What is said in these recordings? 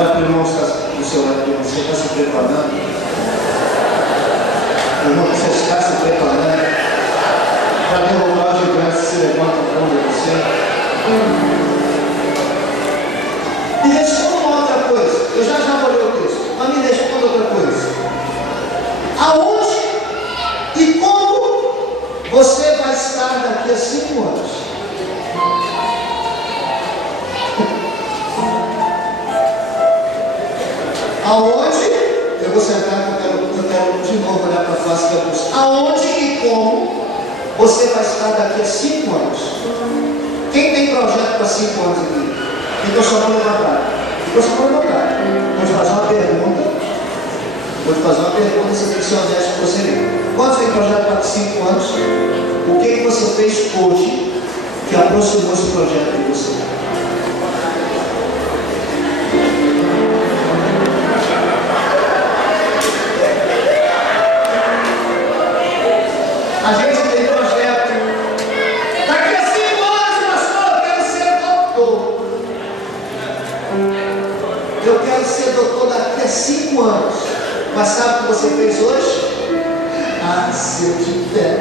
Irmão, do seu lado, você está se preparando? Irmão, você está se preparando para derrubar os gigantes que se levantam contra você? Me responda uma outra coisa. Eu já vou ler o texto, mas me responda outra coisa. Aonde e como você vai estar daqui a 5 anos? Aonde, eu vou sentar que eu quero de novo olhar para a face da cruz. Aonde e como você vai estar daqui a 5 anos? Quem tem projeto para 5 anos aqui? Então só vou levantar. Vou te fazer uma pergunta. Você tem que ser honesto com você mesmo. Quantos tem projeto para 5 anos? O que você fez hoje que aproximou esse projeto de você? A gente tem projeto. Daqui a 5 anos, pastor, eu quero ser doutor. Eu quero ser doutor daqui a 5 anos. Mas sabe o que você fez hoje? Ah, se eu tiver.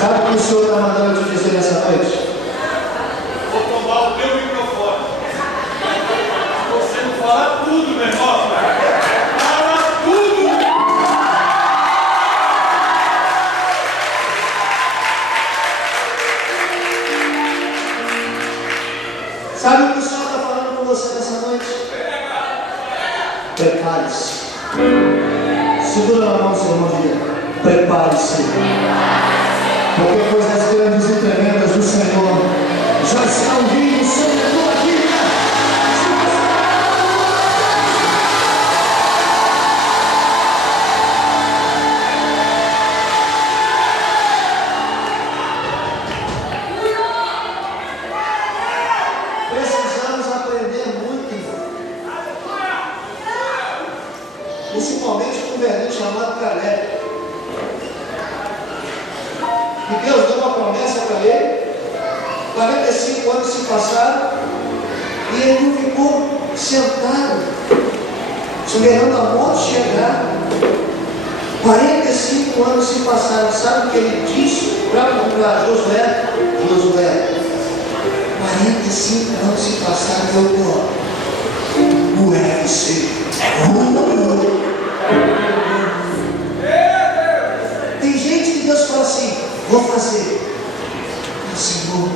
Sabe o que o Senhor está mandando te dizer nessa noite? Vou tomar o teu microfone. Você não fala tudo, meu irmão. Fala tudo. Sabe o que o Senhor está falando com você nessa noite? Prepare-se. Segura na mão, seu irmão, diga: prepare-se. Porque coisas grandes e tremendas do Senhor já estão vindo sobre a tua vida. Precisamos aprender muito, principalmente com um velhinho chamado Caleb. E Deus deu uma promessa para ele. 45 anos se passaram e ele não ficou sentado esperando a morte chegar. 45 anos se passaram. Sabe o que ele disse para Josué? Josué, 45 anos se passaram e eu estou no UFC. Tem gente que Deus fala assim: vou fazer. O Senhor.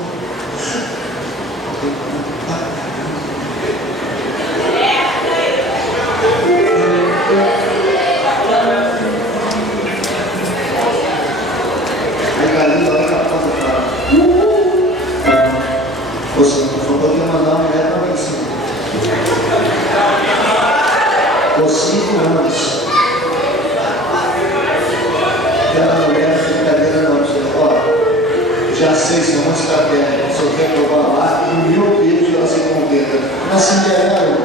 Aí Galinha vai para a porta e fala: você não podia mandar uma mulher para lá em cima. Por 5 anos. Aquela mulher não tem brincadeira não. Já sei, senhor, onde está a terra? Se eu quer provar lá, e 1000 quilos ela se converta. Mas Cinderela,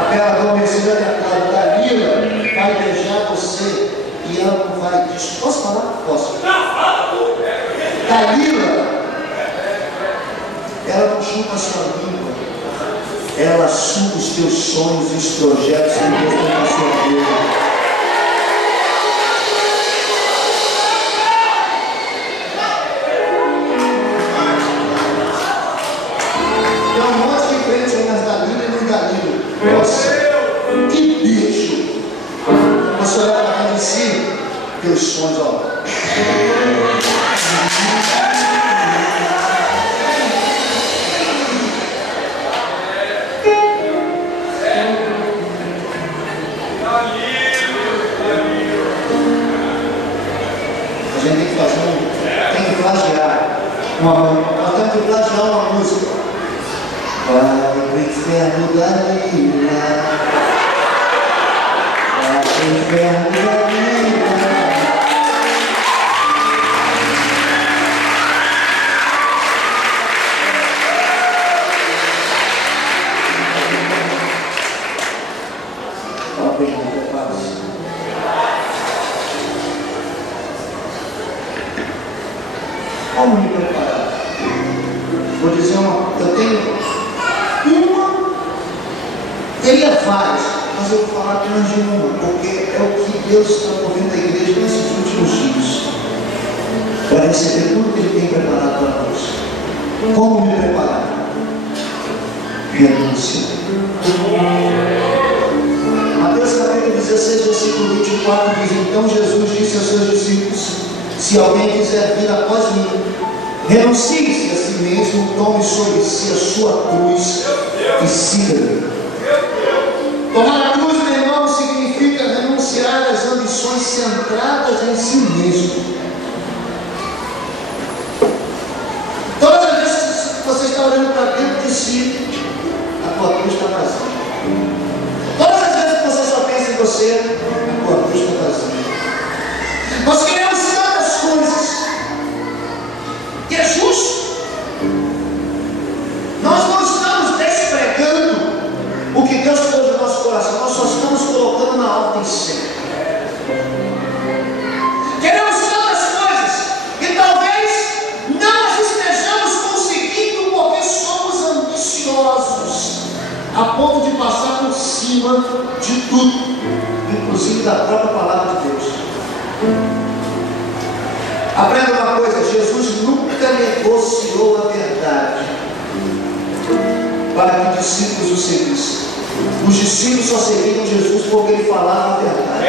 aquela adormecida da casa, Dalila vai deixar você e ela não vai. Posso falar? Posso. Dalila, ela não chupa a sua língua, ela suga os teus sonhos e os projetos que Deus tem na sua vida. Nossa, que bicho! Você olha para dentro de si, teus sonhos, ó. A gente tem que fazer tem que plagiar. Nós temos que plagiar uma música. o inferno da lila. Vai pro inferno da lila. Como me preparar? Vou dizer eu tenho uma, teria várias, mas eu vou falar apenas de uma, porque é o que Deus está movendo a igreja nesses últimos dias, para receber tudo que Ele tem preparado para nós. Como me preparar? Renúncia. Mateus capítulo 16, versículo 24 diz: então Jesus disse aos seus discípulos: se alguém quiser vir após mim, renuncie-se a si mesmo, tome sobre si a sua cruz e siga-me. Tomar a cruz, meu irmão, significa renunciar às ambições centradas em si mesmo. Todas as vezes que você está olhando para dentro de si, a tua cruz está vazia. Todas as vezes que você só pensa em você, a tua cruz está vazia. Nós queremos tantas coisas, que é justo. Nós não estamos despregando o que Deus pôs no nosso coração, nós só estamos colocando na ordem certa. Queremos tantas coisas e talvez não as estejamos conseguindo porque somos ambiciosos a ponto de passar por cima de tudo, inclusive da própria palavra de Deus. Aprenda uma coisa: Jesus nunca negociou a verdade para que discípulos o seguissem. Os discípulos só seguiam Jesus porque Ele falava a verdade.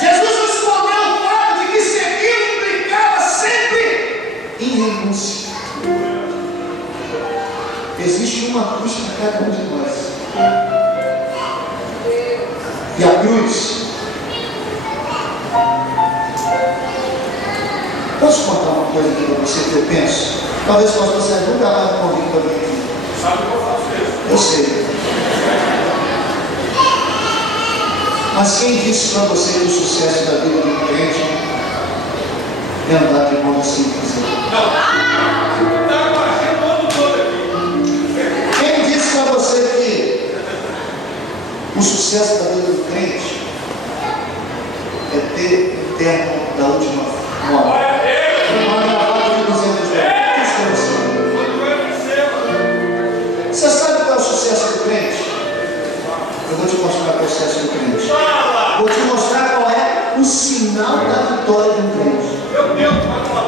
Jesus respondeu o fato de que seguir implicava sempre em renúncia. Existe uma cruz para cada um de nós. E a cruz, posso contar uma coisa aqui para você que eu penso? Talvez o pastor Sérgio nunca mais me convide para vir aqui. Sabe que eu faço isso? Eu sei. Mas quem disse para você que o sucesso da vida de um crente é andar de modo simples? Não. Está imaginando o ano todo aqui. Quem disse para você que o sucesso da vida do crente é ter o terno da última moda? Uma gravata de 200 reais. Você sabe qual é o sucesso do crente? Eu vou te mostrar qual é o sucesso do crente. Vou te mostrar qual é o sinal da vitória de um crente. Meu Deus, vai falar.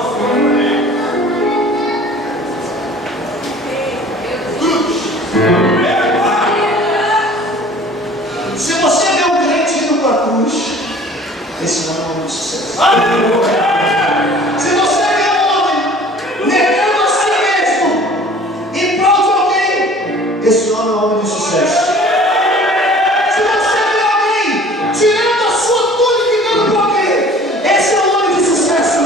Se você vê um crente indo para a cruz, esse não é um homem de sucesso. Se você vê um homem negando a si mesmo em prol de alguém, esse homem é um homem de sucesso. Se você vê alguém tirando a sua túnica e dando para alguém, esse é um homem de sucesso.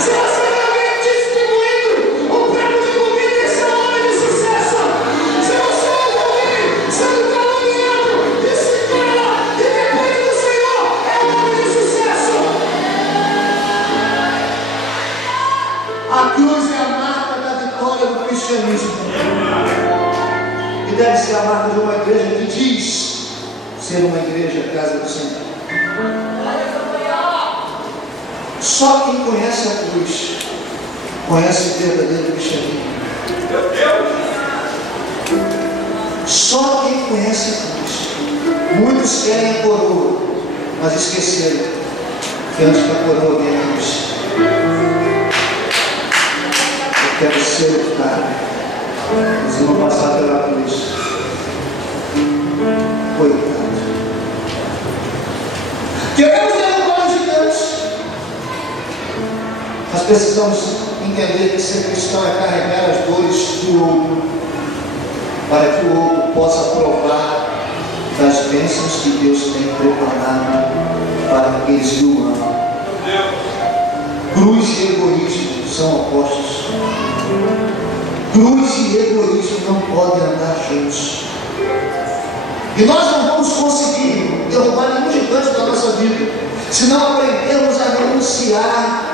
Se você vê alguém distribuindo um prato de comida, esse é um homem de sucesso. Se você vê alguém sendo caluniado, esse cara que depende do Senhor é um homem de sucesso. A cruz é a marca da vitória do cristianismo. E deve ser a marca de uma igreja que diz ser uma igreja casa do Senhor. Só quem conhece a cruz conhece o verdadeiro cristianismo. Só quem conhece a cruz. Muitos querem a coroa, mas esqueceram que antes da coroa vem a cruz. Eu quero ser o cara, mas eu vou passar pela cruz. Coitado. Queremos derrubar os gigantes, mas precisamos entender que ser cristão é carregar as dores do outro, para que o outro possa provar das bênçãos que Deus tem preparado para aqueles que o amam. Cruz e egoísmo são opostos. Cruz e egoísmo não podem andar juntos. E nós não vamos conseguir derrubar nenhum gigante da nossa vida se não aprendermos a renunciar